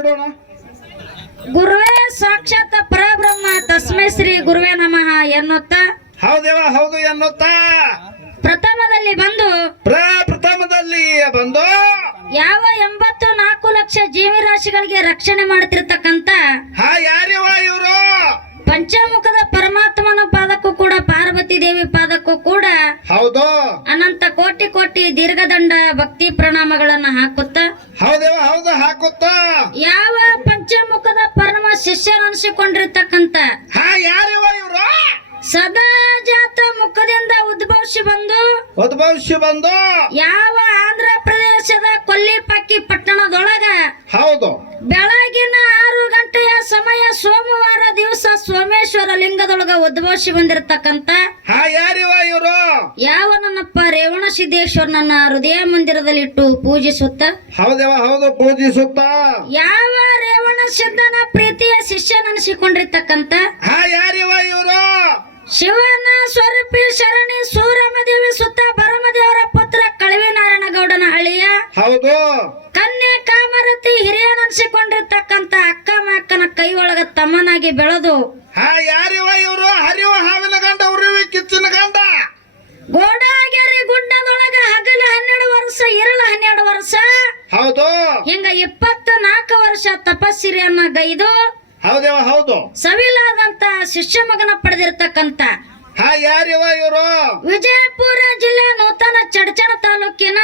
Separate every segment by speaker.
Speaker 1: ಬಿಡೋಣ
Speaker 2: ಗುರುವೇ ಸಾಕ್ಷಾತ್ ಪರಬ್ರಹ್ಮ ತಸ್ಮೈ ಶ್ರೀ ಗುರುವೇ ನಮಃ ಎನ್ನುತ್ತ?
Speaker 1: ಹೌದೇವ ಹೌದು ಎನ್ನುತ್ತಾ?
Speaker 2: ದೀರ್ಘದಂಡ ಭಕ್ತಿ ಪ್ರಣಾಮಗಳನ್ನ ಹಾಕುತ್ತ
Speaker 1: ಹೌದೇವ ಹೌದು ಹಾಕುತ್ತಾ.
Speaker 2: ಯಾವ ಪಂಚಮುಖದ ಪರಮ ಶಿಷ್ಯನನಿಸಿಕೊಂಡಿರ್ತಕ್ಕಂತ
Speaker 1: ಹಾ ಯಾರಿವ ಇವರು?
Speaker 2: ಸದಾ ಜಾತ ಮುಖದಿಂದ ಉದ್ಭವಿಸಿ ಬಂದು
Speaker 1: ಉದ್ಭವಿಸಿ ಬಂದು
Speaker 2: ಯಾವ ಆಂಧ್ರ ಪ್ರದೇಶದ ಕೊಲ್ಲಿಪಕ್ಕಿ ಪಟ್ಟಣದೊಳಗ
Speaker 1: ಹೌದು.
Speaker 2: ಬೆಳಗಿನ ಆರು ಗಂಟೆಯ ಸಮಯ ಸೋಮವಾರ ದಿವಸ ಸೋಮೇಶ್ವರ ಲಿಂಗದೊಳಗ ಉದ್ಭವಿಸಿ ಬಂದಿರತಕ್ಕಂತ
Speaker 1: ಹಾ ಯಾರಿವ ಇವರು
Speaker 2: ಯಾವ ನನ್ನಪ್ಪ ರೇವಣ ಸಿದ್ದೇಶ್ವರನನ್ನ ಹೃದಯ ಮಂದಿರದಲ್ಲಿಟ್ಟು ಪೂಜಿಸುತ್ತ?
Speaker 1: ಹೌದೇವ ಹೌದು ಪೂಜಿಸುತ್ತ.
Speaker 2: ಯಾವ ರೇವಣ ಸಿದ್ಧನ ಪ್ರೀತಿಯ ಶಿಷ್ಯನನಿಸಿಕೊಂಡಿರ್ತಕ್ಕಂತ
Speaker 1: ಹಾ ಯಾರಿವ ಇವರು?
Speaker 2: ಶಿವನ ಸ್ವರೂಪಿ ಶರಣಿ ಸೂರಮದೇವಿ ಸುತ್ತ ಭರಮದೇವರ ಪುತ್ರ ಕಳವಿ ನಾರಾಯಣ ಗೌಡನ ಹಳಿಯ
Speaker 1: ಹೌದು.
Speaker 2: ಕನ್ಯೆ ಕಾಮರತಿ ಹಿರಿಯನಿಸಿಕೊಂಡಿರ್ತಕ್ಕಂತ ಅಕ್ಕ ಮಕ್ಕನ ಕೈ ಒಳಗ ತಮ್ಮನಾಗಿ ಬೆಳೆದು
Speaker 1: ಹಾ ಯಾರಿವ ಇವರು? ಹರಿವ ಹಾವಿನ
Speaker 2: ಗೋಡಾಗೆರೆ ಗುಡ್ಡದೊಳಗ ಹಗಲು ಹನ್ನೆರಡು ವರ್ಷ ಇರಲ ಹನ್ನೆರಡು ವರ್ಷ.
Speaker 1: ಹೌದು.
Speaker 2: ಹಿಂಗ ಇಪ್ಪತ್ತು ನಾಲ್ಕು ವರ್ಷ ತಪಸ್ಸಿರಿಯನ್ನ ಗೈದು
Speaker 1: ಹೌದೇವ ಹೌದು.
Speaker 2: ಸವಿಲಾದಂತ ಶಿಷ್ಯ ಮಗನ ಪಡೆದಿರ್ತಕ್ಕಂತ
Speaker 1: ಹಾ ಯಾರಿವ ಇವರು?
Speaker 2: ವಿಜಯಪುರ ಜಿಲ್ಲೆ ನೂತನ ಚಡಚಣ ತಾಲೂಕಿನ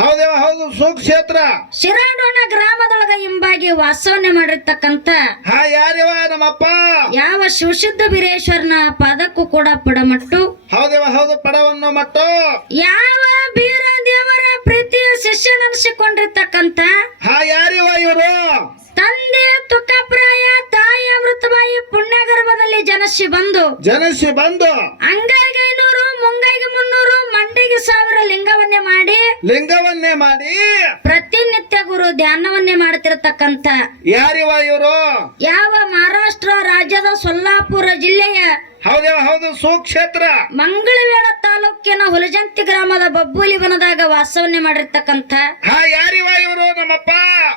Speaker 1: ಹೌದೇವ ಸುಕ್ಷೇತ್ರ
Speaker 2: ಶಿರಾಡೋಣ ಗ್ರಾಮದೊಳಗ ಹಿಂಬಾಗಿ ವಾಸವನೆ ಮಾಡಿರ್ತಕ್ಕಂತ
Speaker 1: ಹಾ ಯಾರಿವ? ನಮ್ಮಪ್ಪ.
Speaker 2: ಯಾವ ಶಿವಶುದ್ಧ ಬೀರೇಶ್ವರನ ಪದಕ್ಕೂ ಕೂಡ ಪಡಮಟ್ಟು.
Speaker 1: ಹೌದೇವ ಹೌದು ಪಡವನ್ನು ಮಟ್ಟು.
Speaker 2: ಯಾವ ಬೀರ ದೇವರ ಪ್ರೀತಿಯ ಶಿಷ್ಯನನ್ಸಿಕೊಂಡಿರ್ತಕ್ಕಂತ?
Speaker 1: ಹಾ ಯಾರಿವ ಇವರು?
Speaker 2: ತಂದೆ ತುಕಪ್ರಾಯ ತಾಯಿ ಅಮೃತಬಾಯಿ ಪುಣ್ಯ ಗರ್ಭದಲ್ಲಿ ಜನಸಿ ಬಂದು
Speaker 1: ಜನಸಿ ಬಂದು
Speaker 2: ಅಂಗೈಗೆ ಲಿಂಗವನ್ನೇ ಮಾಡಿ
Speaker 1: ಲಿಂಗವನ್ನೇ ಮಾಡಿ.
Speaker 2: ಪ್ರತಿನಿತ್ಯ ಗುರು ಧ್ಯಾನವನ್ನೇ ಮಾಡ್ತಿರತಕ್ಕಂತ
Speaker 1: ಯಾರಿವ ಇವರು?
Speaker 2: ಯಾವ ಮಹಾರಾಷ್ಟ್ರ ರಾಜ್ಯದ ಸೊಲ್ಲಾಪುರ ಜಿಲ್ಲೆಯ
Speaker 1: ಹೌದೇವ ಹೌದು ಸುಕ್ಷೇತ್ರ.
Speaker 2: ಮಂಗಳವೇಡ ತಾಲೂಕಿನ ಹುಲಜಂತಿ ಗ್ರಾಮದ ಬಬ್ಬುಲಿ ವನದಾಗ ವಾಸವನ್ನೇ ಮಾಡಿರ್ತಕ್ಕಂಥ
Speaker 1: ಹಾ ಯಾರಿವ ಇವರು? ನಮ್ಮಪ್ಪ.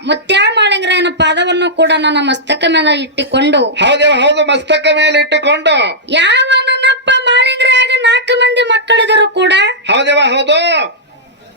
Speaker 2: ಮುತ್ಯಾಮಾಳಿಂಗರಾಯನ ಪಾದವನ್ನು ಕೂಡ ನನ್ನ ಮಸ್ತಕ ಮೇಲೆ ಇಟ್ಟುಕೊಂಡು
Speaker 1: ಹೌದೇವ ಹೌದು ಮಸ್ತಕ ಮೇಲೆ ಇಟ್ಟುಕೊಂಡು.
Speaker 2: ಯಾವ ನನ್ನಪ್ಪ ಮಾಳಿಂಗರಾಯ ನಾಲ್ಕು ಮಂದಿ ಮಕ್ಕಳಿದ್ರು ಕೂಡ
Speaker 1: ಹೌದೇವ ಹೌದು.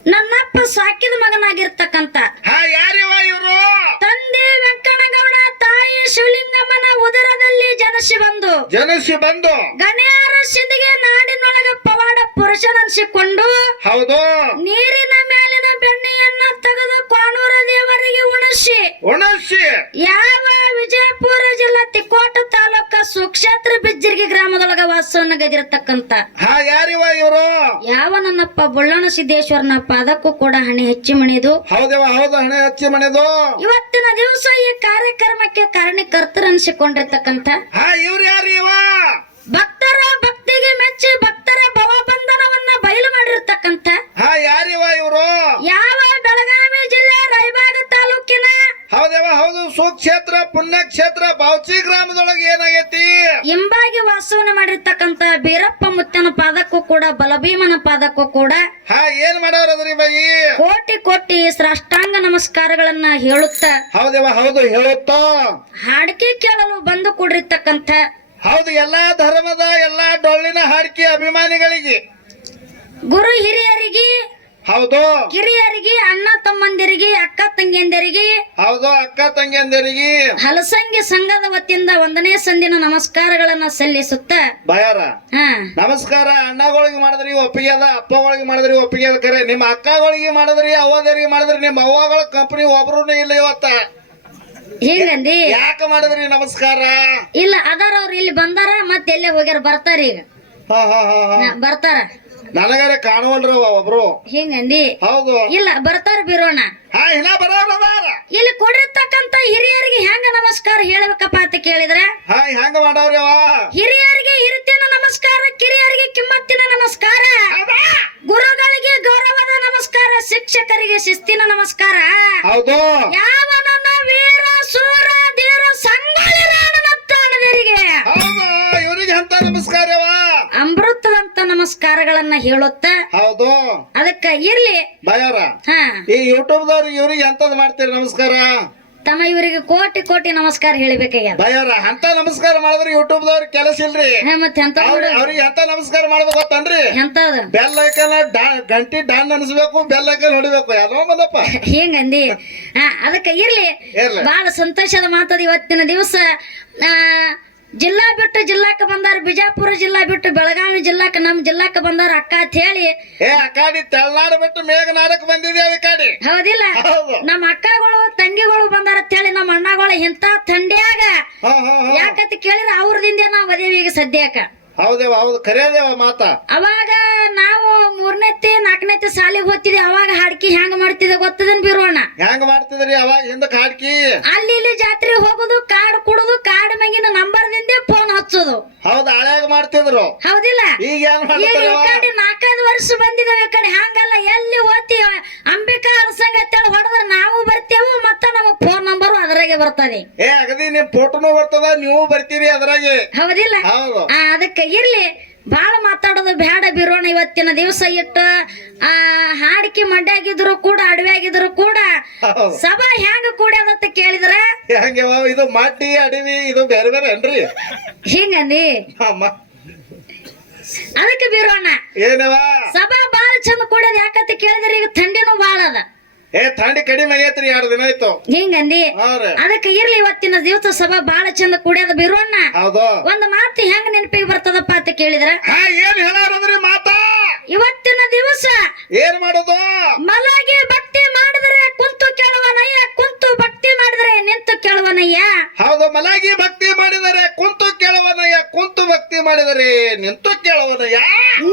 Speaker 2: ನನ್ನಪ್ಪ ಸಾಕಿದ ಮಗನಾಗಿರ್ತಕ್ಕಂತ.
Speaker 1: ಹಾ ಯಾರಿವ ಇವರು?
Speaker 2: ತಂದೆ ವೆಂಕಣಗೌಡ ತಾಯಿ ಶಿವಲಿಂಗಮ್ಮನ ಉದರದಲ್ಲಿ ಜನಸಿ ಬಂದು.
Speaker 1: ಜನಸಿ ಬಂದು.
Speaker 2: ಗಣ್ಯಾರ ಸಿದ್ಧಿಗೆ ನಾಡಿನೊಳಗ ಪವಾಡ ಪುರುಷನನ್ಸಿಕೊಂಡು
Speaker 1: ಹೌದು.
Speaker 2: ನೀರಿನ ಮೇಲಿನ ಬೆಣ್ಣೆಯನ್ನ ತೆಗೆದು ಕಾಣೂರ ದೇವರಿಗೆ ಉಣಸಿ.
Speaker 1: ಉಣಸಿ.
Speaker 2: ಯಾವ ವಿಜಯಪುರ ಜಿಲ್ಲಾ ತಿಕೋಟ ತಾಲೂಕ ಸುಕ್ಷೇತ್ರ ಬಿಜ್ಜಿರ್ಗಿ ಗ್ರಾಮದೊಳಗ ವಾಸವನ್ನ ಗದಿರತಕ್ಕಂತ
Speaker 1: ಹಾ ಯಾರಿವ ಇವರು
Speaker 2: ಯಾವ ನನ್ನಪ್ಪ ಬುಳ್ಳಣ ಸಿದ್ದೇಶ್ವರನ ಪಾದಕ್ಕೂ ಕೂಡ ಹಣೆ ಹೆಚ್ಚಿ ಮಣಿದು
Speaker 1: ಹೌದೇವ ಹೌದು ಹಣೆ ಹಚ್ಚಿ ಮಣಿದು.
Speaker 2: ಇವತ್ತಿನ ದಿವಸ ಈ ಕಾರ್ಯಕ್ರಮಕ್ಕೆ ಕಾರಣಕರ್ತರನ್ಸಿಕೊಂಡಿರ್ತಕ್ಕಂತ
Speaker 1: ಹಾ ಇವ್ರು ಯಾರು ಇವ
Speaker 2: ಭಕ್ತರ ಭಕ್ತಿಗೆ ಮೆಚ್ಚಿ ಬಲಭೀಮನ ಪಾದಕ್ಕೂ ಕೂಡ
Speaker 1: ಹಾ ಏನ್ ಮಾಡವ್ರದ್ರಿ ಬೈ
Speaker 2: ಕೋಟಿ ಕೋಟಿ ಸಾಷ್ಟಾಂಗ ನಮಸ್ಕಾರಗಳನ್ನ ಹೇಳುತ್ತ
Speaker 1: ಹೌದವ ಹೌದು ಹೇಳುತ್ತಾ.
Speaker 2: ಹಾಡಿಕೆ ಕೇಳಲು ಬಂದು ಕೂಡಿರ್ತಕ್ಕಂಥ
Speaker 1: ಹೌದು ಎಲ್ಲಾ ಧರ್ಮದ ಎಲ್ಲಾ ಡೊಳ್ಳಿನ ಹಾಡಿಕೆ ಅಭಿಮಾನಿಗಳಿಗೆ.
Speaker 2: ಗುರು ಹಿರಿಯರಿಗೆ
Speaker 1: ಹೌದು.
Speaker 2: ಕಿರಿಯರಿಗೆ ಅಣ್ಣ ತಮ್ಮಂದಿರಿಗೆ ಅಕ್ಕ ತಂಗಿಯಂದಿರಿಗೆ
Speaker 1: ಹೌದು ಅಕ್ಕ ತಂಗಿಯಂದಿರಿಗೆ.
Speaker 2: ಹಲಸಂಗಿ ಸಂಘದ ವತಿಯಿಂದ ಒಂದನೇ ಸಂದಿನ ನಮಸ್ಕಾರಗಳನ್ನ ಸಲ್ಲಿಸುತ್ತ
Speaker 1: ಬಯಾರ.
Speaker 2: ಹಾ.
Speaker 1: ನಮಸ್ಕಾರ ಅಣ್ಣಗಳಿಗೆ ಮಾಡಿದ್ರಿ ಒಪ್ಪಿಗೆ ಅದ ಅಪ್ಪಗಳಿಗೆ ಮಾಡಿದ್ರಿ ಒಪ್ಪಿಗೆ ಅದ ಕರೆ. ನಿಮ್ಮ ಅಕ್ಕಗಳಿಗೆ ಮಾಡಿದ್ರಿ ಅವ್ವದರಿಗೆ ಮಾಡಿದ್ರಿ ನಿಮ್ಮ ಅವ್ವಗಳ ಕಂಪನಿ ಒಬ್ರು ಇಲ್ಲ ಇವತ್ತ.
Speaker 2: ಹಿಂಗಂದಿ?
Speaker 1: ಯಾಕ ಮಾಡಿದ್ರಿ ನಮಸ್ಕಾರ?
Speaker 2: ಇಲ್ಲ ಅದಾರ ಅವ್ರು ಇಲ್ಲಿ ಬಂದಾರ ಮತ್ತೆ ಎಲ್ಲೇ ಹೋಗ್ಯಾರ ಬರ್ತಾರ ಈಗ. ಬರ್ತಾರ.
Speaker 1: ನನಗಾರ ಕಾಣವಲ್ರ ಒಬ್ರು.
Speaker 2: ಹಿಂಗಂದಿ?
Speaker 1: ಹೌದು.
Speaker 2: ಇಲ್ಲ ಬರ್ತಾರ ಬಿರೋಣ.
Speaker 1: ಹಾ ಇನ್ನ ಬರೋರದಾರ
Speaker 2: ಇಲ್ಲಿ ಕೊಡಿರ್ತಕ್ಕಂತ ಹಿರಿಯರಿಗೆ ಹೆಂಗ ನಮಸ್ಕಾರ ಹೇಳಬೇಕಪ್ಪ ಅಂತ ಕೇಳಿದ್ರೆ?
Speaker 1: ಹಾ ಹೆಂಗ ಮಾಡವ್ರವ
Speaker 2: ಹಿರಿಯರಿಗೆ ಹಿರಿತಿನ ನಮಸ್ಕಾರ ಕಿರಿಯರಿಗೆ ಕಿಮ್ಮತ್ತಿನ ನಮಸ್ಕಾರ. ಗುರುಗಳಿಗೆ ಗೌರವದ ನಮಸ್ಕಾರ ಶಿಕ್ಷಕರಿಗೆ ಶಿಸ್ತಿನ ನಮಸ್ಕಾರ.
Speaker 1: ಹೌದು.
Speaker 2: ಯಾವ ಅಮೃತದಂತ ನಮಸ್ಕಾರಗಳನ್ನ ಹೇಳುತ್ತ
Speaker 1: ಹೌದು.
Speaker 2: ಅದಕ್ಕ ಇರ್ಲಿ.
Speaker 1: ಬಯಾರ
Speaker 2: ಹಾ.
Speaker 1: ಈ ಯೂಟ್ಯೂಬ್ ದವ್ರು ಇವ್ರಿಗೆ ಎಂತದ್ ಮಾಡ್ತೀರಿ ನಮಸ್ಕಾರ?
Speaker 2: ತಮ್ಮ ಇವರಿಗೆ ಕೋಟಿ ಕೋಟಿ ನಮಸ್ಕಾರ ಹೇಳಬೇಕಾಗ
Speaker 1: ಬಯ್ಯಾರ ಅಂತ ನಮಸ್ಕಾರ ಮಾಡಿದ್ರೆ ಯೂಟ್ಯೂಬ್ ಕೆಲಸ ಇಲ್ರಿ.
Speaker 2: ಹಾ, ಮತ್ತೆ ಎಂತ
Speaker 1: ಅವ್ರಿ ಅವ್ರಿಗೆ ಎಂತ ನಮಸ್ಕಾರ ಮಾಡ್ಬೇಕು ಗೊತ್ತನ್ರಿ?
Speaker 2: ಎಂತ
Speaker 1: ಬೆಲ್ ಐಕನ್ ಗಂಟಿ ಡಾನ್ ಅನ್ಸ್ಬೇಕು ಬೆಲ್ ಐಕನ್ ಹೊಡಿಬೇಕು ಯಾರೋ ಬಂದಪ್ಪ
Speaker 2: ಹಿಂಗಂದಿ. ಹಾ ಅದಕ್ಕೆ ಇರ್ಲಿ.
Speaker 1: ಇರ್ಲಿ.
Speaker 2: ಬಹಳ ಸಂತೋಷದ ಮಾತದ ಇವತ್ತಿನ ದಿವಸ. ಆ, ಜಿಲ್ಲಾ ಬಿಟ್ಟು ಜಿಲ್ಲಾಕ್ಕೆ ಬಂದಾರ ಬಿಜಾಪುರ ಜಿಲ್ಲಾ ಬಿಟ್ಟು ಬೆಳಗಾವಿ ಜಿಲ್ಲಾಕ್ಕೆ ನಮ್ಮ ಜಿಲ್ಲಾಕ್ಕೆ ಬಂದಾರ ಅಕ್ಕ ಅಂತ ಹೇಳಿ.
Speaker 1: ಏ ಬಿಟ್ಟು ಮೇಘನಾಡಕ್ ಬಂದಿದ್ದೇವೆ ಕಾಡಿ?
Speaker 2: ಹೌದಿಲ್ಲ.
Speaker 1: ಹೌದು.
Speaker 2: ನಮ್ಮ ಅಕ್ಕಗಳು ತಂಗಿಗಳು ಬಂದಾರ ಅಂತ ಹೇಳಿ ನಮ್ಮ ಅಣ್ಣಗಳು ಇಂತ ಥಂಡಿಯಾಗ ಯಾಕಂತ ಕೇಳಿದ್ರೆ ಅವ್ರದಿಂದ ನಾವ್ ಅದೇವಿ ಈಗ ಸದ್ಯಕ್ಕ.
Speaker 1: ಹೌದೇವ ಹೌದು. ಕರೆಯದೇವ ಮಾತಾ.
Speaker 2: ಅವಾಗ ವರ್ಷ ಬಂದಿದಾವೆ ಕಡೆ. ಹಂಗಲ್ಲ ಎಲ್ಲಿ ಓದ್ತಿ ಅಂಬಿಕಾ ಅರಸಂಗ ಅಂತೇಳಿ ಹೊಡೆದ್ರೆ ನಾವು ಬರ್ತೇವು ಮತ್ತೆ ನಮ್ಮ ಫೋನ್ ನಂಬರ್ ಅದರಾಗೆ ಬರ್ತದೆ.
Speaker 1: ಏ ಅಗದಿ ನಿಮ್ ಫೋಟೋನು ಬರ್ತದ ನೀವು ಬರ್ತೀರಿ ಅದರಾಗೆ.
Speaker 2: ಹೌದಿಲ್ಲ?
Speaker 1: ಹೌದು.
Speaker 2: ಆ, ಅದಕ್ಕೆ ಇರ್ಲಿ. ಬಾಳ ಮಾತಾಡೋದು ಬೇಡ ಬಿರೋಣ ಇವತ್ತಿನ ದಿವಸ ಇಟ್ಟು. ಆ ಹಾಡಿಕೆ ಮಡ್ಯಾಗಿದ್ರು ಕೂಡ ಅಡವ್ಯಾಗಿದ್ರು ಕೂಡ. ಸಭಾ ಹೆಂಗ ಕೂಡ್ಯದಂತ ಕೇಳಿದ್ರ?
Speaker 1: ಹೆಂಗೆ ಇದು ಮಟ್ಟಿ ಅಡವಿ ಇದು ಬೇರೆ ಬೇರೆ ಏನ್ರಿ?
Speaker 2: ಹಿಂಗಂದಿ?
Speaker 1: ಅಮ್ಮ
Speaker 2: ಅದಕ್ಕೆ ಬಿರೋಣ
Speaker 1: ಏನವ?
Speaker 2: ಸಭಾ ಬಾಳ ಚಂದ ಕೊಡೋದು ಯಾಕಂತ ಕೇಳಿದ್ರೆ ಈಗ ಥಂಡಿನೂ ಬಾಳ ಅದ.
Speaker 1: ಏ ಥಂಡಿ ಕಡಿಮೆ ಆಗೈತ್ರಿ ಎರಡು ದಿನ ಆಯ್ತು.
Speaker 2: ಹಿಂಗಂದಿ?
Speaker 1: ಹಾ ರೀ.
Speaker 2: ಅದಕ್ಕೆ ಇರ್ಲಿ ಇವತ್ತಿನ ದಿವಸ ಸಭಾ ಬಾಳ ಚಂದ ಕೂಡ್ಯದ ಬಿರೋಣ
Speaker 1: ಹೌದು.
Speaker 2: ಒಂದ್ ಮಾತು ಹೆಂಗ್ ನೆನಪಿಗೆ ಬರ್ತದಪ್ಪ ಅಂತ ಕೇಳಿದ್ರ?
Speaker 1: ಹಾ ಏನ್ ಹೇಳಾರದ್ರಿ ಮಾತಾ?
Speaker 2: ಇವತ್ತಿನ ದಿವಸ
Speaker 1: ಏನ್ ಮಾಡೋದು?
Speaker 2: ಮಲಗಿ ಭಕ್ತಿ ಮಾಡಿದ್ರೆ ಕುಂತು ಕೇಳುವನಯ್ಯ ಕುಂತು ಭಕ್ತಿ ಮಾಡಿದ್ರೆ ನಿಂತು ಕೇಳುವನಯ್ಯ.
Speaker 1: ಹೌದು ಮಲಗಿ ಭಕ್ತಿ ಮಾಡಿದರೆ ಕುಂತು ಕೇಳುವನಯ್ಯ ಕುಂತು ಭಕ್ತಿ ಮಾಡಿದರೆ ನಿಂತು ಕೇಳುವನಯ್ಯ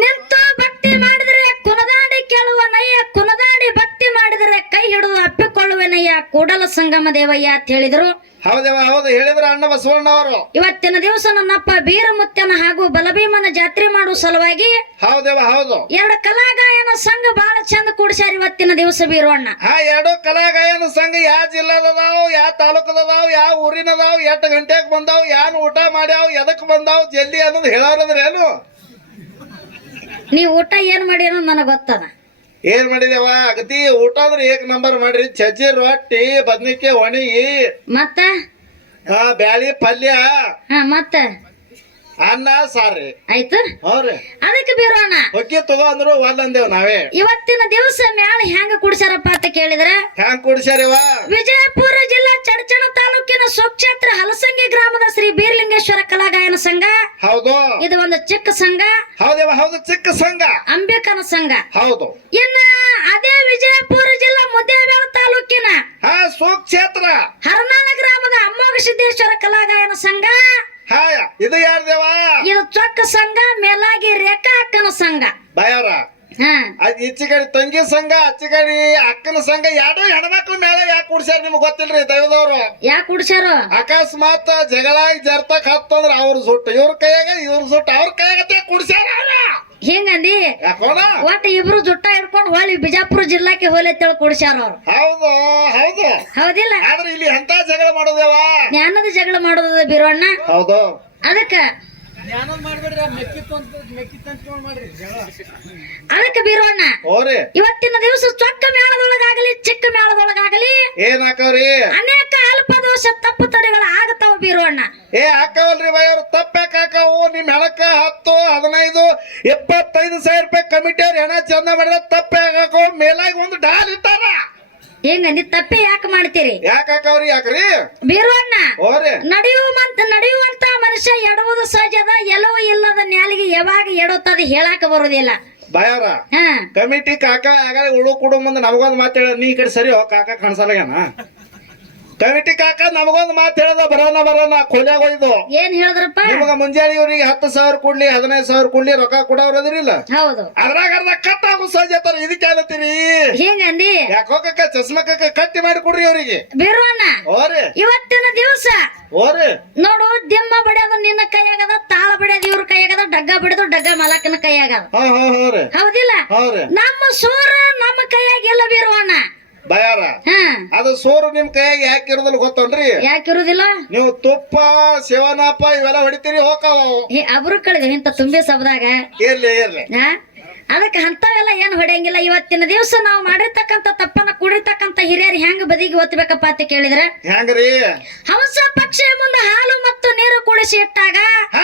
Speaker 2: ನಿಂತು ಭಕ್ತಿ ಮಾಡಿದ್ರೆ ಕುನದಾಡಿ ಕೇಳುವನಯ್ಯ ಕುನದಾಡಿ ಭಕ್ತಿ ಮಾಡಿದರೆ ಕೈ ಹಿಡಿದು ಅಪ್ಪಿಕೊಳ್ಳುವನಯ್ಯ, ಕೂಡಲ ಸಂಗಮ ದೇವಯ್ಯ ಅಂತ ಹೇಳಿದ್ರು.
Speaker 1: ಹೌದವ ಹೌದು ಹೇಳಿದ್ರ ಅಣ್ಣ ಬಸವಣ್ಣ ಅವರು.
Speaker 2: ಇವತ್ತಿನ ದಿವಸ ನನ್ನಪ್ಪ ಬೀರಮುತ್ಯನ ಹಾಗೂ ಬಲಭೀಮನ ಜಾತ್ರೆ ಮಾಡುವ ಸಲುವಾಗಿ
Speaker 1: ಹೌದವ ಹೌದು.
Speaker 2: ಎರಡು ಕಲಾಗಾಯನ ಸಂಘ ಬಹಳ ಚಂದ ಕೂಡಿಸ್ಯಾರ ಇವತ್ತಿನ ದಿವಸ ಬೀರಣ್ಣ
Speaker 1: ಹಾ ಎರಡು ಕಲಾಗಾಯನ ಸಂಘ ಯಾವ ಜಿಲ್ಲಾದದಾವ್ ಯಾವ ತಾಲೂಕದದಾವ್ ಯಾವ ಊರಿನದಾವ್ ಎಷ್ಟು ಗಂಟೆಗೆ ಬಂದಾವ್ ಯಾನ್ ಊಟ ಮಾಡ್ಯಾವ್ ಎದಕ್ ಬಂದಾವ್ ಜಲ್ದಿ ಅನ್ನೋದು ಹೇಳೋರದ್ರೇನು?
Speaker 2: ನೀವು ಊಟ ಏನ್ ಮಾಡಿ ಅನ್ನೋದು ನನಗೆ ಗೊತ್ತದ.
Speaker 1: ಏನ್ ಮಾಡಿದೇವ ಅಗತಿ ಊಟ ಅಂದ್ರೆ ಏಕ್ ನಂಬರ್ ಮಾಡ್ರಿ. ಚಜ್ಜಿ ರೊಟ್ಟಿ ಬದ್ನಿಕಾಯಿ ಒಣಗಿ.
Speaker 2: ಮತ್ತ?
Speaker 1: ಆ ಬ್ಯಾಳಿ ಪಲ್ಯ.
Speaker 2: ಹಾ ಮತ್ತ?
Speaker 1: ಅನ್ನ ಸಾರಿ
Speaker 2: ಆಯ್ತು?
Speaker 1: ಹೌದ್ರಿ.
Speaker 2: ಅದಕ್ಕೆ ಬೀರೋಣ
Speaker 1: ಹೊಕ್ಕಿ ತಗೋ ಅಂದ್ರು ಒಲ್ಲಂದೇವ್ ನಾವೇ.
Speaker 2: ಇವತ್ತಿನ ದಿವಸ ಮ್ಯಾಲ ಹೆಂಗ ಕುಡ್ಸ್ಯಾರಪ್ಪ ಅಂತ ಕೇಳಿದ್ರ
Speaker 1: ಹ್ಯಾಂಗ್ ಕುಡ್ಸ್ಯಾರಿವ?
Speaker 2: ವಿಜಯಪುರ ಜಿಲ್ಲಾ ಚಡಚಣ ತಾಲೂಕಿನ ಸ್ವಕ್ಷೇತ್ರ ಹಲಸಂಗಿ ಗ್ರಾಮದ ಶ್ರೀ ಬೀರ್ಲಿಂಗೇಶ್ವರ ಕಲಾಗಾಯನ ಸಂಘ.
Speaker 1: ಹೌದು.
Speaker 2: ಇದು ಒಂದು ಚಿಕ್ಕ ಸಂಘ.
Speaker 1: ಹೌದೇವ ಹೌದು ಚಿಕ್ಕ ಸಂಘ.
Speaker 2: ಅಂಬೇಕನ ಸಂಘ.
Speaker 1: ಹೌದು.
Speaker 2: ಇನ್ನ ಅದೇ ವಿಜಯಪುರ ಜಿಲ್ಲಾ ಮುದ್ದೇಬೇಳ ತಾಲೂಕಿನ
Speaker 1: ಹಾ ಸ್ವಕ್ಷೇತ್ರ.
Speaker 2: ಹರನಾಳ ಗ್ರಾಮದ ಅಮ್ಮೋಗ ಸಿದ್ದೇಶ್ವರ ಕಲಾಗಾಯನ ಸಂಘ.
Speaker 1: ಹಾ ಇದು ಯಾರ್ದೇವ
Speaker 2: ಇದು ಚೊಕ್ಕ ಸಂಘ ಮೇಲಾಗಿ ರೇಖಾ ಅಕ್ಕನ ಸಂಘ.
Speaker 1: ಬಯಾರ.
Speaker 2: ಹಾ.
Speaker 1: ಅದ್ ಈಚೆ ಕಡೆ ತಂಗಿ ಸಂಘ ಆಚೆ ಕಡೆ ಅಕ್ಕನ ಸಂಘ ಯಾರೋ ಹೆಣ್ಮಕ್ಳು ಮೇಲೆ ಯಾಕೆ ಕುಡ್ಸ್ಯಾರ ನಿಮ್ಗೆ ಗೊತ್ತಿಲ್ರಿ ದೈವದವ್ರು?
Speaker 2: ಯಾಕೆ ಕುಡ್ಸ್ಯಾರ?
Speaker 1: ಅಕಸ್ಮಾತ್ ಜಗಳ ಜರ್ತಕ್ ಹತ್ತಂದ್ರ ಅವ್ರ ಸುಟ್ಟು ಇವ್ರ ಕೈಯಾಗ ಇವ್ರ ಸುಟ್ಟು ಅವ್ರ ಕೈಯಾಗ ಕುಡ್ಸ್ಯಾರ ಅವ್ರ.
Speaker 2: ಹಿಂಗಂದಿ ಒಟ್ಟು ಇಬ್ರು ಜುಟ್ಟ ಹಿಡ್ಕೊಂಡು ಹೊಳ್ಳಿ ಬಿಜಾಪುರ ಜಿಲ್ಲಾಕ್ಕೆ ಹೋಲತ್ತೇಳಿ ಕುಡಿಸ್ಯಾರ ಅವ್ರು.
Speaker 1: ಹೌದು? ಹೌದು.
Speaker 2: ಹೌದಿಲ್ಲ?
Speaker 1: ಆದ್ರೆ ಇಲ್ಲಿ ಎಂತ ಜಗಳ ಮಾಡೋದೇವ?
Speaker 2: ಜ್ಞಾನದ ಜಗಳ ಮಾಡೋದ ಬೀರಣ್ಣ?
Speaker 1: ಹೌದು.
Speaker 2: ಅದಕ್ಕ ಅದಕ್ಕೆ
Speaker 1: ಬೀರೋಣ
Speaker 2: ಇವತ್ತಿನ ದಿವಸ ಚೊಕ್ಕ ಮೇಳದೊಳಗಾಗಲಿ ಚಿಕ್ಕ ಮೇಳದೊಳಗಾಗಲಿ
Speaker 1: ಏನಾಕವ್ರಿ ಹಾಕವ್ರಿ?
Speaker 2: ಅನೇಕ ಅಲ್ಪದೋಷ ತಪ್ಪು ತಡೆಗಳು ಆಗತಾವ ಬೀರೋಣ
Speaker 1: ಏ ಹಾಕವಲ್ರಿ ಬೈ ಅವ್ರು. ಹಾಕವು. ನಿಮ್ ಹೆಣಕ್ಕ ಹತ್ತು ಹದಿನೈದು ಇಪ್ಪತ್ತೈದು ಸಾವಿರ ರೂಪಾಯಿ ಕಮಿಟಿ ಅವ್ರು ಹೆಣ ಚಂದ ಮಾಡಿದ್ರೆ ತಪ್ಪೆ ಮೇಲಾಗಿ ಒಂದು ಡಾಲ್ ಇಟ್ಟಾರ.
Speaker 2: ನೀ ತಪ್ಪೆ ಯಾಕೆ ಮಾಡ್ತೀರಿ?
Speaker 1: ಯಾಕೆ ಹಾಕವ್ರಿ ಯಾಕ್ರಿ?
Speaker 2: ಬೀರೋಣ್ಣ
Speaker 1: ನಡೆಯುವ
Speaker 2: ನಡೆಯುವಂತ ನಡೆಯುವಂತ ಮನುಷ್ಯ ಎಡುವುದು ಸಹಜದ ಎಲ್ಲವೂ ಇಲ್ಲದ ನ್ಯಾಲಿಗೆ ಯಾವಾಗ ಎಡುತ್ತದೆ ಹೇಳಾಕ ಬರುದಿಲ್ಲ.
Speaker 1: ಬಾಯವ್ರ
Speaker 2: ಹಾ.
Speaker 1: ಕಮಿಟಿ ಕಾಕ ಆಗಲೇ ಉಳು ಕೊಡು ಮುಂದೆ ನಮಗೊಂದು ಮಾತು ಹೇಳ ನೀ ಈ ಕಡೆ ಸರಿ ಹೋ ಕಾಕ ಕಾಣಿಸಲ್ಲೇನ ಕಮಿಟಿ ಕಾಕ ನಮಗೊಂದು ಮಾತು ಹೇಳದ ಬರೋಣ ಬರೋಣ ಕೊಲ್ಯಾಗ ಹೋಯ್ದು
Speaker 2: ಏನ್ ಹೇಳಿದ್ರಪ್ಪ?
Speaker 1: ನಿಮಗ ಮುಂಜಾನೆ ಇವ್ರಿಗೆ ಹತ್ತು ಸಾವಿರ ಕೊಡ್ಲಿ ಹದಿನೈದು ಸಾವಿರ ಕೊಡ್ಲಿ ರೊಕ್ಕ ಕೊಡೋರ್ ಅದ್ರಿಲ್ಲ
Speaker 2: ಹೌದು.
Speaker 1: ಅದ್ರಾಗ ಅರ್ಧ ಕಟ್ ಆಗು ಸಹಜ ತರ ಇದಕ್ಕೆ ಏನತ್ತೀರಿ
Speaker 2: ಹಿಂಗಂದಿ
Speaker 1: ಯಾಕೋ ಚಸ್ಮಕ್ಕ ಕಟ್ಟಿ ಮಾಡಿ ಕೊಡ್ರಿ ಅವ್ರಿಗೆ.
Speaker 2: ಬೀರೋಣ್ಣ
Speaker 1: ಓರಿ
Speaker 2: ಇವತ್ತಿನ ದಿವಸ
Speaker 1: ಓರಿ
Speaker 2: ನೋಡು ದಿಮ್ಮ ಬಡಿಯೋದು ನಿನ್ನ ಕೈಯಾಗದ ತಾಳ ಬಡಿಯೋದು ಇವ್ರ ಕೈಯಾಗದ ಡಗ್ಗ ಬಿಡೋದು ಡಗ್ಗ ಮಲಕನ ಕೈಯಾಗದ. ಹೌದಿಲ್ಲ? ನಮ್ಮ ಸೂರ ನಮ್ಮ ಕೈಯಾಗ ಎಲ್ಲ ಬೀರೋಣ್ಣ
Speaker 1: ಬಯಾರ
Speaker 2: ಹಾ.
Speaker 1: ಅದು ಸೋರು ನಿಮ್ ಕೈಯಾಗ ಯಾಕೆ ಇರೋದಿಲ್ಲ ಗೊತ್ತನ್ರಿ?
Speaker 2: ಯಾಕಿರುದಿಲ್ಲ
Speaker 1: ನೀವು ತುಪ್ಪ ಸೇವನಪ್ಪ ಇವೆಲ್ಲ ಹೊಡಿತೀರಿ ಹೋಕಾವ
Speaker 2: ಅಬ್ರು ಕಳೆದ ಇಂತ ತುಂಬಿ ಸಬದಾಗ?
Speaker 1: ಇರ್ಲಿ ಇರ್ಲಿ.
Speaker 2: ಅದಕ್ಕೆ ಅಂತವೆಲ್ಲ ಏನ್ ಹೊಡೆಯಂಗಿಲ್ಲ. ಇವತ್ತಿನ ದಿವಸ ನಾವು ಮಾಡಿರ್ತಕ್ಕಂಥ ತಪ್ಪನ್ನ ಕುಡಿರ್ತಕ್ಕಂಥ ಹಿರಿಯರು ಹೆಂಗ್ ಬದಿಗೆ ಒತ್ತಬೇಕಪ್ಪ ಅಂತ ಕೇಳಿದ್ರೆ
Speaker 1: ಹೆಂಗ್ರಿ?
Speaker 2: ಹಂಸ ಪಕ್ಷಿ ಮುಂದೆ ಹಾಲು ಮತ್ತು ನೀರು ಕುಡಿಸಿ ಇಟ್ಟಾಗ
Speaker 1: ಹಾ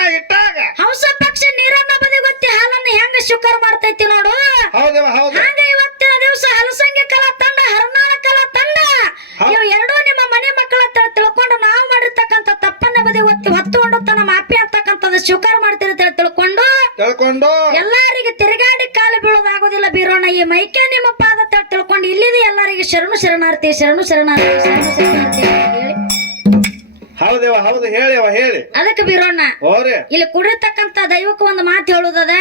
Speaker 2: ಶರಣಾರ್ಥಿ ಶರಣು ಶರಣಾರ್ಥಿ ಶರಣು ಶರಣಾರ್ಥಿ ಅಂತ ಹೇಳಿ.
Speaker 1: ಹೌದವ ಹೌದು ಹೇಳಿವ ಹೇಳಿ.
Speaker 2: ಅದಕ್ಕೆ ಬೀರೋಣ ಇಲ್ಲಿ ಕುಡಿರ್ತಕ್ಕಂತ ದೈವಕ್ಕೆ ಒಂದು ಮಾತು ಹೇಳುದದ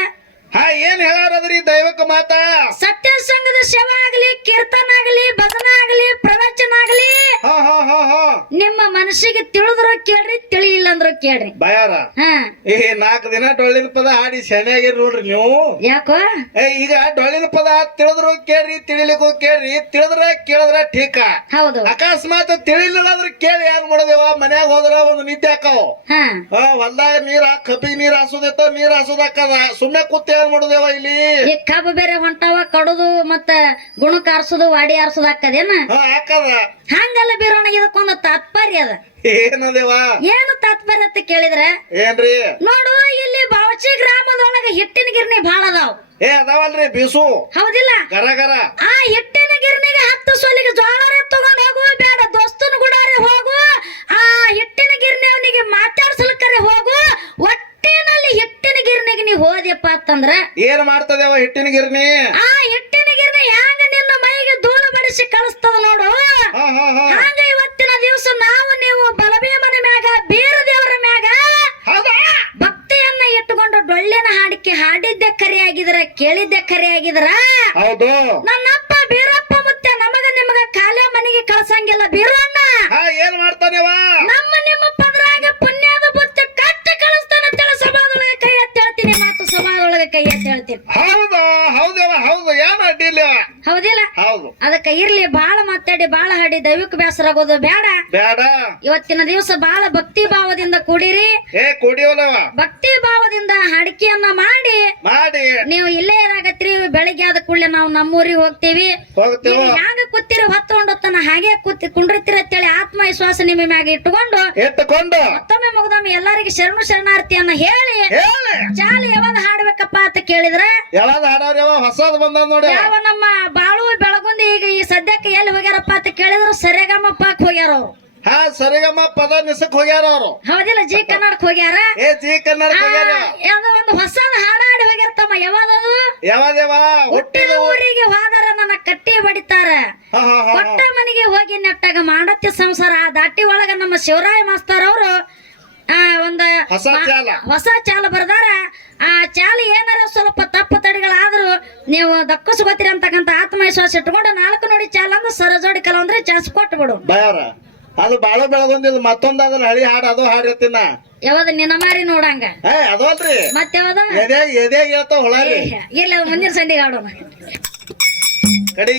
Speaker 1: ಹಾ ಏನ್ ಹೇಳಾರದ್ರಿ ದೈವಕ್ಕ ಮಾತ?
Speaker 2: ಸತ್ಯ ಸಂಘದ ಶವ ಆಗಲಿ ಕೀರ್ತನ ಆಗಲಿ ಭಜನ ಆಗಲಿ ಪ್ರವಚನ ಆಗಲಿ
Speaker 1: ಹಾ ಹಾ ಹಾ ಹಾ.
Speaker 2: ನಿಮ್ಮ ಮನಸ್ಸಿಗೆ ತಿಳಿದ್ರು ಕೇಳ್ರಿ ತಿಳಿಯಿಲ್ಲ ಅಂದ್ರು ಕೇಳ್ರಿ.
Speaker 1: ಬಯಾರ?
Speaker 2: ಹಾ.
Speaker 1: ಈ ನಾಲ್ಕು ದಿನ ಡೊಳ್ಳಿನ ಪದ ಹಾಡಿ ಶನಿಯಾಗಿರ್ ನೋಡ್ರಿ ನೀವು.
Speaker 2: ಯಾಕೋ?
Speaker 1: ಏ ಈಗ ಡೊಳ್ಳಿನ ಪದ ತಿಳಿದ್ರು ಕೇಳ್ರಿ ತಿಳಿಲಿಕ್ಕೂ ಕೇಳ್ರಿ. ತಿಳಿದ್ರ ಕೇಳಿದ್ರ ಠೀಕ
Speaker 2: ಹೌದು.
Speaker 1: ಅಕಸ್ಮಾತ್ ತಿಳಿಲಿಲ್ಲ ಅಂದ್ರೆ ಕೇಳಿ ಯಾರು ಮಾಡೋದೇವ ಮನ್ಯಾಗ ಹೋದ್ರ ಒಂದು ನಿದ್ದೆ ಹಾಕಾವ್.
Speaker 2: ಹಾ.
Speaker 1: ಹೊಲ್ದಾಗ ನೀರ್ ಹಾಕ್ ಕಬ್ಬಿಗೆ ನೀರ್ ಹಾಸೋದಿತ್ತ ನೀರ್ ಹಾಸೋದಾಕದ ಸುಮ್ನೆ ಕೂತ್ ಏನ್ ಮಾಡೋದೇವ ಇಲ್ಲಿ?
Speaker 2: ಈ ಕಬ್ಬು ಬೇರೆ ಹೊಂಟಾವ ಕಡುದು ಮತ್ತ ಗುಣಕ್ ಆರ್ಸುದು ವಾಡಿ ಆರ್ಸುದು ಹಾಕದೇನ?
Speaker 1: ಹಾ ಹಾಕದ.
Speaker 2: ಹಂಗಲ್ಲ ಬೀರೋಣ ಇದಕ್ಕೊಂದು ತಾತ್ಪರ್ಯ ಅದ.
Speaker 1: ಏನದೇವ?
Speaker 2: ಏನು ತಾತ್ಪರ್ಯ ಅಂತ ಕೇಳಿದ್ರೆ
Speaker 1: ಏನ್ರಿ?
Speaker 2: ನೋಡು ಇಲ್ಲಿ ಬಾವಚಿ ಗ್ರಾಮದೊಳಗ ಹಿಟ್ಟಿನ ಗಿರಣಿ ಭಾಳ ಅದಾವ್.
Speaker 1: ಏ ಅದಾವಲ್ರಿ ಬೀಸು.
Speaker 2: ಹೌದಿಲ್ಲ?
Speaker 1: ಗರ ಗರ.
Speaker 2: ಆ ಹಿಟ್ಟಿನ ಗಿರಣಿಗೆ ಹತ್ತು ಸೊಲಿಗೆ ಜೋಳ ತಗೊಂಡ್ ಹೋಗು ಬೇಡ ದೋಸ್ತನ ಗುಡಾರೆ ಹೋಗು ಆ ಹಿಟ್ಟಿನ ಗಿರ್ನಿ ಅವನಿಗೆ ಮಾತಾಡ್ಸಲ್ಕರೆ ಹೋಗು ಒಟ್ಟಿನಲ್ಲಿ ಹಿಟ್ಟಿನ ಗಿರ್ನಿಗೆ ನೀ ಅಂತಂದ್ರ
Speaker 1: ಏನ್ ಮಾಡ್ತದೇವ ಹಿಟ್ಟಿನ ಗಿರ್ನಿ?
Speaker 2: ಆ ಹಿಟ್ಟಿನ ಗಿರ್ನಿ ಹ್ಯಾಂಗ ನಿನ್ನ ಮೈಗೆ ಧೂಳು ಬಡಿಸಿ ಕಳಿಸ್ತದ ನೋಡು. ಹಂಗ ಇವತ್ತಿನ ದಿವಸ ನಾವು ನೀವು ಬಲಭೀಮನ ಮ್ಯಾಗ ಬೀರ ದೇವರ ಮ್ಯಾಗ ಭಕ್ತಿಯನ್ನ ಇಟ್ಟುಕೊಂಡು ಡೊಳ್ಳಿನ ಹಾಡಿಕೆ ಹಾಡಿದ್ದೆ ಕರೆಯಾಗಿದ್ರ ಕೇಳಿದ್ದೆ ಕರೆಯಾಗಿದ್ರ
Speaker 1: ಹೌದು.
Speaker 2: ನನ್ನಪ್ಪ ಹೌದಿಲ್ಲ?
Speaker 1: ಹೌದು.
Speaker 2: ಅದಕ್ಕೆ ಇರ್ಲಿ ಬಾಳ ಮಾತಾಡಿ ಬಾಳ ಹಾಡಿ ದೈವಿಕ ಬೇಸರ ಆಗೋದು ಬೇಡ.
Speaker 1: ಬೇಡ.
Speaker 2: ಇವತ್ತಿನ ದಿವಸ ಬಾಳ ಭಕ್ತಿ ಭಾವದಿಂದ ಕೂಡಿರಿ.
Speaker 1: ಏ ಕುಡಿಯೋಲವ
Speaker 2: ಭಕ್ತಿ ಭಾವದಿಂದ ಹಡಕಿಯನ್ನ ಮಾಡಿ.
Speaker 1: ಮಾಡಿ.
Speaker 2: ನೀವು ಇಲ್ಲೇ ಇರಾಗತ್ರಿ ಬೆಳಿಗ್ಗೆ ಆದ ಕೂಡಲೇ ನಾವು ನಮ್ಮೂರಿಗೆ ಹೋಗ್ತೀವಿ.
Speaker 1: ಹೋಗ್ತೀವಿ?
Speaker 2: ನೀವು ಹ್ಯಾಂಗ ಕೂತಿರಿ ಹೊತ್ತೊಂಡೊತ್ತನ ಹಾಗೆ ಕೂತಿ ಕುಂಡ್ರಿತಿರಿ ಅಂತೇಳಿ ಆತ್ಮವಿಶ್ವಾಸ ನಿಮ್ಮ ಮ್ಯಾಗ ಇಟ್ಟುಕೊಂಡು
Speaker 1: ಎತ್ತುಕೊಂಡು
Speaker 2: ಮತ್ತೊಮ್ಮೆ ಮುಗ್ದೊಮ್ಮೆ ಎಲ್ಲರಿಗೆ ಶರಣು ಶರಣಾರ್ಥಿಯನ್ನ ಹೇಳಿ
Speaker 1: ಹೇಳಿ.
Speaker 2: ಚಾಲು ಯಾವಾಗ ಹಾಡ್ಬೇಕಪ್ಪ ಅಂತ ಕೇಳಿದ್ರ
Speaker 1: ಯಾವಾಗ ಹಾಡವ್ರವ ಹೊಸದ್ ಬಂದ ನೋಡಿ
Speaker 2: ಯಾವ ನಮ್ಮ ಬಾಳು ಬೆಳಗುಂದಿ ಈಗ ಈ ಸದ್ಯಕ್ಕೆ ಎಲ್ಲಿ ಹೋಗ್ಯಾರಪ್ಪ ಅಂತ ಕೇಳಿದ್ರು ಸರಿಗಮಪ್ಪಕ್ ಹೋಗ್ಯಾರ ಅವ್ರು.
Speaker 1: ಹಾ ಸರಿಗಮ್ಮ ಪದ ನಿಸಕ್ ಹೋಗ್ಯಾರ ಅವ್ರು.
Speaker 2: ಹೌದಿಲ್ಲ ಜಿ ಕನ್ನಡಕ್ ಹೋಗ್ಯಾರ?
Speaker 1: ಏ ಜಿ ಕನ್ನಡ ಹೋಗ್ಯಾರ.
Speaker 2: ಯಾವ್ದೋ ಒಂದು ಹೊಸದ ಹಾಡಾಡಿ ಹೋಗ್ಯಾರ ತಮ್ಮ ಯಾವ್ದದು?
Speaker 1: ಯಾವಾದೇವ
Speaker 2: ಹುಟ್ಟಿದ ಊರಿಗೆ ಹೋದಾರ ನನ್ನ ಕಟ್ಟಿ ಬಡಿತಾರ ಕೊಟ್ಟ ಮನೆಗೆ ಹೋಗಿ ನೆಟ್ಟಾಗ ಮಾಡತ್ತಿ ಸಂಸಾರ ಆ ದಾಟಿ ಒಳಗ ನಮ್ಮ ಶಿವರಾಯ ಮಾಸ್ತರ್ ಅವರು ಒಂದ
Speaker 1: ಹೊಸ ಚಾಲ.
Speaker 2: ಬರ್ದಾರ. ಆ ಚಾಲ ಏನಾರ ಸ್ವಲ್ಪ ತಪ್ಪು ತಡೆಗಳಾದ್ರೂ ನೀವು ದಕ್ಕಸ್ಕೋತೀರಿ ಅಂತಕ್ಕಂತ ಆತ್ಮವಿಶ್ವಾಸ ಇಟ್ಕೊಂಡು ನಾಲ್ಕು ನೋಡಿ ಚಾಲ ಅಂದ್ರೆ ಸರಜೋಡಿ ಕಲ ಅಂದ್ರೆ ಚಾಸ್ ಕೊಟ್ಟು ಬಿಡು
Speaker 1: ಬಯಾರ ಅದು ಬಾಳ ಬೆಳಗೊಂದಿಲ್ಲ ಮತ್ತೊಂದಾದ್ರ ಹಳಿ ಹಾಡು ಅದು ಹಾಡಿರ್ತೀನ
Speaker 2: ಯಾವ್ದು ನಿನ್ನ ಮಾರಿ ನೋಡಂಗ?
Speaker 1: ಏ ಅದು
Speaker 2: ಮತ್ತೆ ಯಾವ್ದು?
Speaker 1: ಎದೆ ಎದೆ ಹೇಳ್ತಾವ ಹೊಳ
Speaker 2: ಇಲ್ಲ ಮುಂದಿನ ಸಂಡಿಗೆ ಆಡೋಣ
Speaker 1: ಕಡಿ